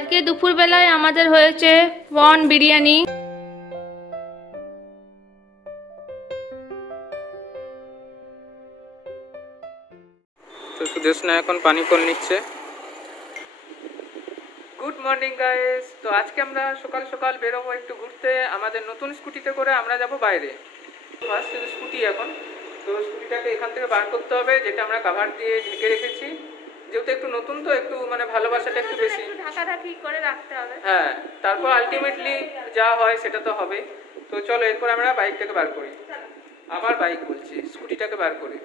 আজকে দুপুরবেলায় আমাদের হয়েছে প্রন বিরিয়ানি। তো সুদেশনা এখন পানি ফল নিচ্ছে। Good morning guys. তো আজকে আমরা সকাল সকাল বেরোবো একটু ঘুরতে আমাদের নতুন স্কুটিতে করে। আমরা যাব বাইরে। ফার্স্ট স্কুটি এখন, তো স্কুটিটাকে এখান থেকে বার করতে হবে, যেটা আমরা কভার দিয়ে ঢেকে রেখেছি। যেহেতু একটু নতুন তো একটু মানে ভালোবাসাটা একটু বেশি, ঢাকাঢাকি করে রাখতে হবে। হ্যাঁ, তারপর আলটিমেটলি যা হয় সেটা তো হবে। তো চলো এরপর আমরা বাইকটাকে বার করি। আবার বাইক বলছি, স্কুটিটাকে বার করি।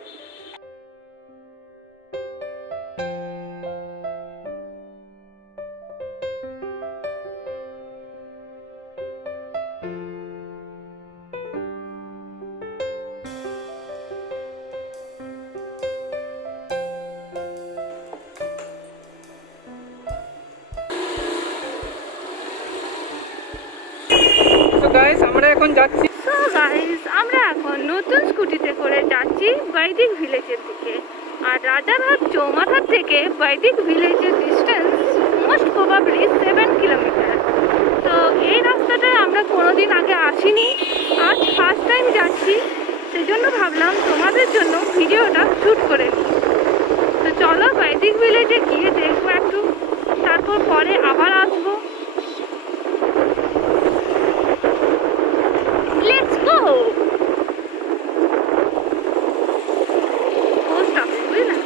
গাইস আমরা এখন যাচ্ছি। তো গাইস আমরা এখন নতুন স্কুটিতে করে যাচ্ছি বৈদিক ভিলেজের দিকে। আর রাজারহাট চৌমাথার থেকে বৈদিক ভিলেজের ডিস্টেন্স মোস্ট প্রবাবলি 7 কিলোমিটার। তো এই রাস্তাটায় আমরা কোনোদিন আগে আসিনি, আজ ফার্স্ট টাইম যাচ্ছি। সেজন্য ভাবলাম তোমাদের জন্য ভিডিওটা শ্যুট করে নিই। তো চলো বৈদিক ভিলেজে গিয়ে দেখবো একটু, তারপর পরে আবার আসবো। Let's go! Post office, বুঝলা?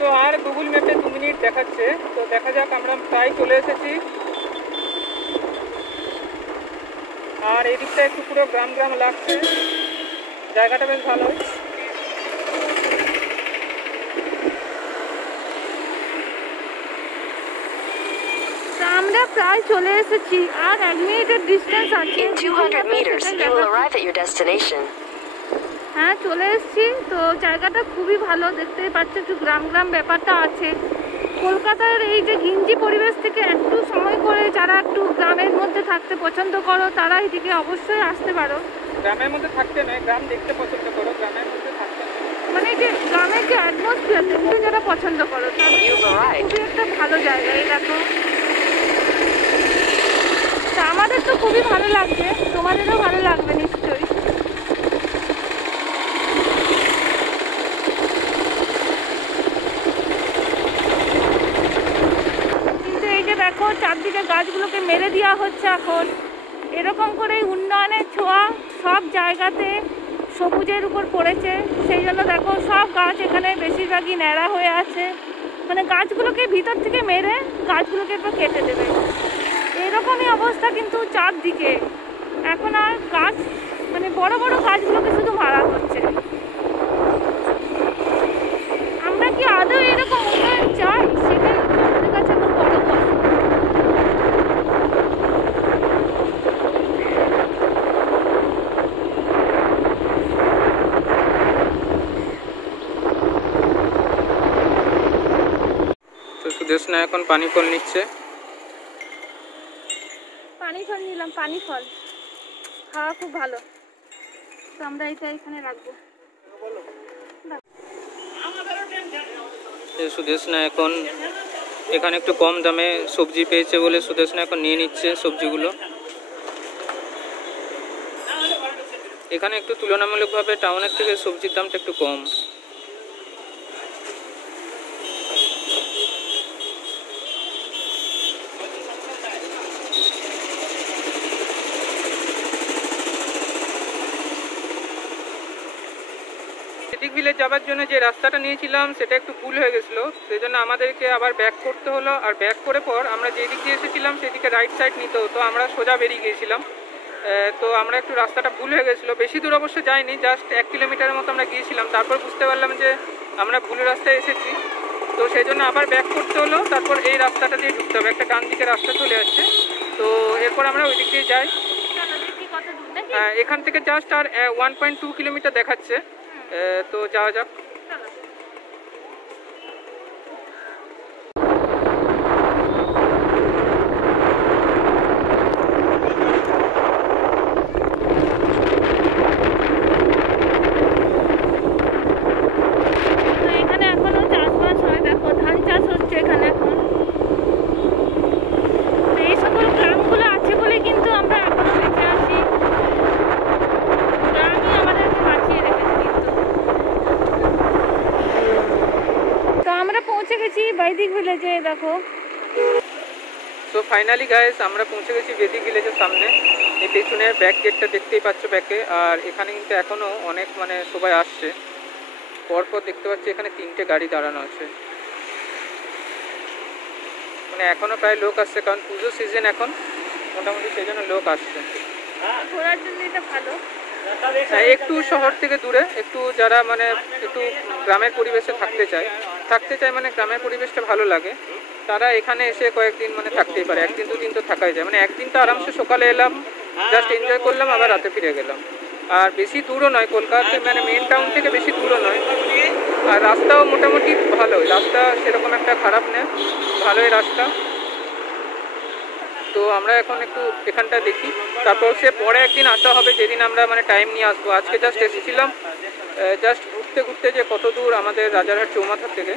তো আর গুগল ম্যাপে 2 মিনিট দেখাচ্ছে, তো দেখা যাক। আমরা প্রায় চলে এসেছি। আর এই দিকটা একটু পুরো গ্রাম গ্রাম লাগছে, জায়গাটা বেশ ভালোই। আমরা প্রায় চলে এসেছি, আর 1 মিনিটের ডিস্টেন্স আছে। In 200 meters, you will arrive at your destination. হ্যাঁ চলে এসেছি। তো জায়গাটা খুবই ভালো, দেখতেই পাচ্ছ একটু গ্রাম গ্রাম ব্যাপারটা আছে। কলকাতার এই যে ঘিঞ্জি পরিবেশ থেকে একটু সময় করে যারা একটু গ্রামের মধ্যে থাকতে পছন্দ করো তারা এদিকে অবশ্যই আসতে পারো। গ্রামের মধ্যে থাকতে নয়, গ্রাম দেখতে পছন্দ করো, গ্রামের মধ্যে থাকতে নয়। মানে যে গ্রামের যে অ্যাটমসফিয়ার দেখতে যারা পছন্দ করো তাদের খুবই একটা ভালো জায়গা। এই দেখো, তা আমাদের তো খুবই ভালো লাগছে, তোমাদেরও ভালো লাগবে নিশ্চয়ই। কিন্তু এই যে দেখো চারদিকে গাছগুলোকে মেরে দেওয়া হচ্ছে এখন। এরকম করেই উন্নয়নের ছোঁয়া সব জায়গাতে সবুজের উপর পড়েছে। সেই জন্য দেখো সব গাছ এখানে বেশিরভাগই ন্যাড়া হয়ে আছে। মানে গাছগুলোকে ভিতর থেকে মেরে গাছগুলোকে একটু কেটে দেবে, এরকমই অবস্থা কিন্তু চারদিকে। এখন আর গাছ মানে বড় বড় গাছগুলোকে শুধু মারা হচ্ছে। আমরা কি আদৌ এরকম উন্নয়ন চাই? সেটাই আমাদের কাছে এখন বড় প্রশ্ন। তো সুদেশনা এখন পানি ফল নিচ্ছে। পানি ফল নিলাম, পানি ফল খাওয়া খুব ভালো। তো আমরা এটা এখানে রাখবো। সুদেশনা এখন এখানে একটু কম দামে সবজি পেয়েছে বলে সুদেশনা এখন নিয়ে নিচ্ছে সবজিগুলো। এখানে একটু তুলনামূলকভাবে টাউনের থেকে সবজির দামটা একটু কম। বৈদিক ভিলেজ যাওয়ার জন্য যে রাস্তাটা নিয়েছিলাম সেটা একটু ভুল হয়ে গেছিলো, সেই জন্য আমাদেরকে আবার ব্যাক করতে হলো। আর ব্যাক করে পর আমরা যে দিক দিয়ে এসেছিলাম সেদিকে রাইট সাইড নিতে হতো, আমরা সোজা বেরিয়ে গিয়েছিলাম। তো আমরা একটু রাস্তাটা ভুল হয়ে গেছিলো, বেশি দূর অবশ্য যাইনি, জাস্ট 1 কিলোমিটারের মতো আমরা গিয়েছিলাম। তারপর বুঝতে পারলাম যে আমরা ভুল রাস্তায় এসেছি, তো সেই জন্য আবার ব্যাক করতে হলো। তারপর এই রাস্তাটা দিয়ে ঢুকতে হবে, একটা ডান দিকে রাস্তা চলে আসছে। তো এরপর আমরা ওই দিক দিয়ে যাই। চলো দেখি কত দূর। হ্যাঁ, এখান থেকে জাস্ট আর 1.2 কিলোমিটার দেখাচ্ছে। তো যাওয়া যাক। তো এখানে এখনো চাষবাস হয়, দেখো ধান চাষ হচ্ছে এখানে এখন। তো এই সকল গ্রামগুলো আছে বলে কিন্তু আমরা এখনো বেঁচে আছি। গ্রামই আমাদেরকে বাঁচিয়ে রেখেছে কিন্তু। তো আমরা পৌঁছে গেছি বৈদিক ভিলেজে, দেখো। তো ফাইনালি গাইস আমরা পৌঁছে গেছি বৈদিক ভিলেজের সামনে। এই পেছনে ব্যাক গেটটা দেখতেই পাচ্ছ ব্যাকে। আর এখানে কিন্তু এখনো অনেক মানে সবাই আসছে। পরপর দেখতে পাচ্ছি এখানে 3টে গাড়ি দাঁড়ানো আছে, মানে এখনো প্রায় লোক আসছে, কারণ পুজো সিজন এখন মোটামুটি সেই জন্য লোক আসছে। ঘোরার জন্য এটা ভালো। হ্যাঁ, একটু শহর থেকে দূরে, একটু যারা মানে একটু গ্রামের পরিবেশে থাকতে চায় মানে গ্রামের পরিবেশটা ভালো লাগে, তারা এখানে এসে কয়েকদিন মানে থাকতেই পারে। 1-2 দিন তো থাকাই যায়। মানে একদিন তো আরামসে সকালে এলাম, জাস্ট এনজয় করলাম, আবার রাতে ফিরে গেলাম। আর বেশি দূরও নয়, কলকাতা মানে মেন টাউন থেকে বেশি দূরও নয়। আর রাস্তাও মোটামুটি ভালোই, রাস্তা সেরকম একটা খারাপ না, ভালোই রাস্তা। তো আমরা এখন একটু এখানটা দেখি, তারপর সে পরে একদিন আসা হবে যেদিন আমরা মানে টাইম নিয়ে আসবো। আজকে জাস্ট এসেছিলাম জাস্ট ঘুরতে ঘুরতে যে কত দূর আমাদের রাজারহাট চৌমাথা থেকে।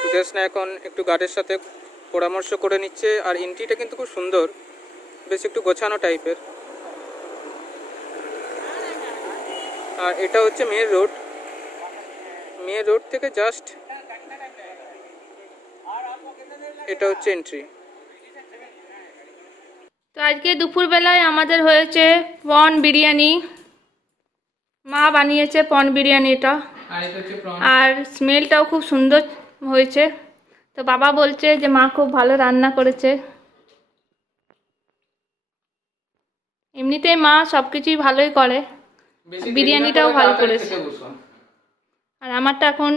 সুদেশনা এখন একটু গার্ডের সাথে পরামর্শ করে নিচ্ছে। আর এন্ট্রিটা কিন্তু খুব সুন্দর, বেশ একটু গোছানো টাইপের। আর এটা হচ্ছে মেন রোড থেকে জাস্ট এটা হচ্ছে এন্ট্রি। তো আজকে দুপুরবেলায় আমাদের হয়েছে পন বিরিয়ানি। মা বানিয়েছে পন বিরিয়ানিটা, আর স্মেলটাও খুব সুন্দর হয়েছে। তো বাবা বলছে যে মা খুব ভালো রান্না করেছে। এমনিতেই মা সব কিছুই ভালোই করে, বিরিয়ানিটাও ভালো করেছে। আর আমারটা এখন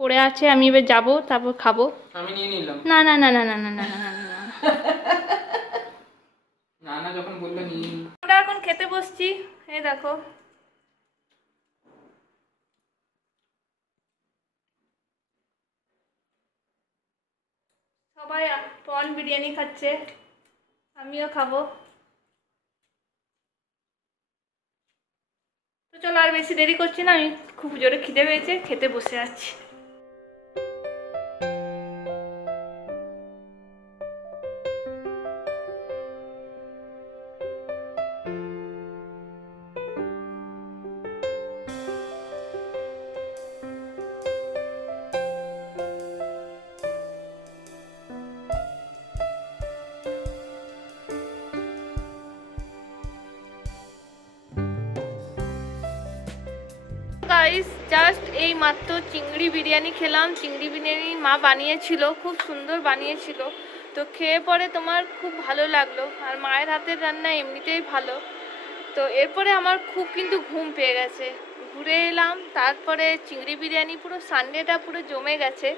পড়ে আছে, আমি এবার যাবো, তারপর খাবো। আমি নিয়ে নিলাম। না না না না না না না না না না। না যখন বললো নিয়ে। আমরা এখন খেতে বসছি, এই দেখো। সবাই পন বিরিয়ানি খাচ্ছে, আমিও খাবো। তো চলো আর বেশি দেরি করছি না, আমি খুব জোরে খিদে পেয়েছে, খেতে বসে আছি। গাইস জাস্ট এই মাত্র চিংড়ি বিরিয়ানি খেলাম। চিংড়ি বিরিয়ানি মা বানিয়েছিল, খুব সুন্দর বানিয়েছিল। তো খেয়ে পরে তোমার খুব ভালো লাগলো। আর মায়ের হাতের রান্না এমনিতেই ভালো। তো এরপরে আমার খুব কিন্তু ঘুম পেয়ে গেছে, ঘুরে এলাম। তারপরে চিংড়ি বিরিয়ানি পুরো সানডেটা পুরো জমে গেছে।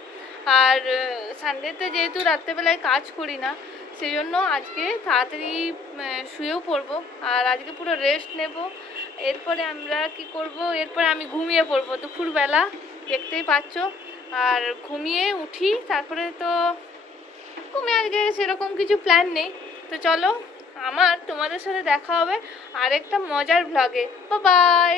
আর সানডেতে যেহেতু রাত্রেবেলায় কাজ করি না, সেই জন্য আজকে তাড়াতাড়ি শুয়েও পড়বো। আর আজকে পুরো রেস্ট নেব। এরপরে আমরা কি করব, এরপরে আমি ঘুমিয়ে পড়বো দুপুরবেলা, দেখতেই পাচ্ছ। আর ঘুমিয়ে উঠি, তারপরে তো ঘুমিয়ে আজকে সেরকম কিছু প্ল্যান নেই। তো চলো, আমার তোমাদের সাথে দেখা হবে আরেকটা মজার ব্লগে। Bye bye.